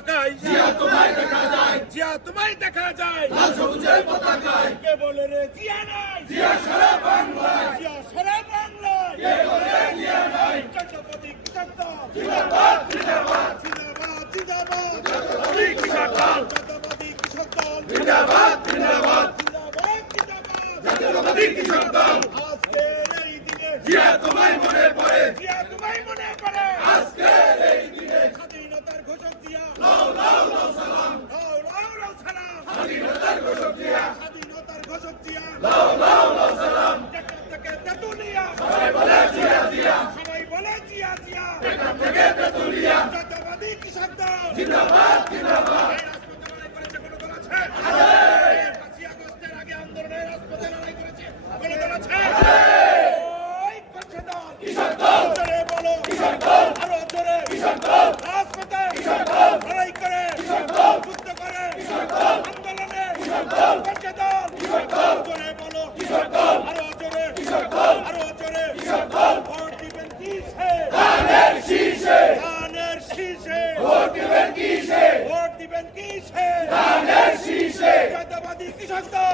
পতাকায় জিয়া তোমায় দেখা যায় লাল সবুজের পতাকায় কে বলে রে জিয়া নাই জিয়া সারা বাংলায় জিয়া সারা বাংলায় কে বলে জিয়া নাই চট্টোপাধ্যায় কৃষক দল জিন্দাবাদ জিন্দাবাদ জিন্দাবাদ জিন্দাবাদ চট্টোপাধ্যায় কৃষক দল চট্টোপাধ্যায় কৃষক দল জিন্দাবাদ জিন্দাবাদ জিন্দাবাদ জিন্দাবাদ চট্টোপাধ্যায় কৃষক দল আজকের এই দিনে জিয়া তোমায় মনে পড়ে জিয়া তোমায় মনে পড়ে আজকের এই দিনে স্বাধীনতার ঘোষক জিয়া লাউ লাউ লাউ সালাম লাউ লাউ লাউ সালাম স্বাধীনতার ঘোষক জিয়া স্বাধীনতার ঘোষক জিয়া লাউ লাউ লাউ সালাম টেকনাফ থেকে তেতুলিয়া সবাই বলে জিয়া জিয়া সবাই বলে জিয়া জিয়া টেকনাফ থেকে তেতুলিয়া চট্টোপাধ্যায় কৃষক দল জিন্দাবাদ জিন্দাবাদ এই রাজপথে লড়াই করেছে কোনো দল আছে? 5ই আগস্টের আগে আন্দোলনের রাজপথে লড়াই করেছে কোনো দল আছে? ওই করছে দল। কৃষক দল জোরে বলো। কৃষক দল আরো জোরে। কৃষক দল রাজপথে কৃষক দল লড়াই করে কৃষক দল যুদ্ধ করে কৃষক দল আন্দোলনে কৃষক দল করছে দল। কৃষক দল জোরে বলো। কৃষক দল আরো জোরে। কৃষক দল আরো জোরে। কৃষক দল ভোট দিবেন কিসে? ধানের শীষে ধানের শীষে। ভোট দিবেন কিসে ভোট দিবেন কিসে? ধানের শীষে জাতীয়বাদী কৃষক দল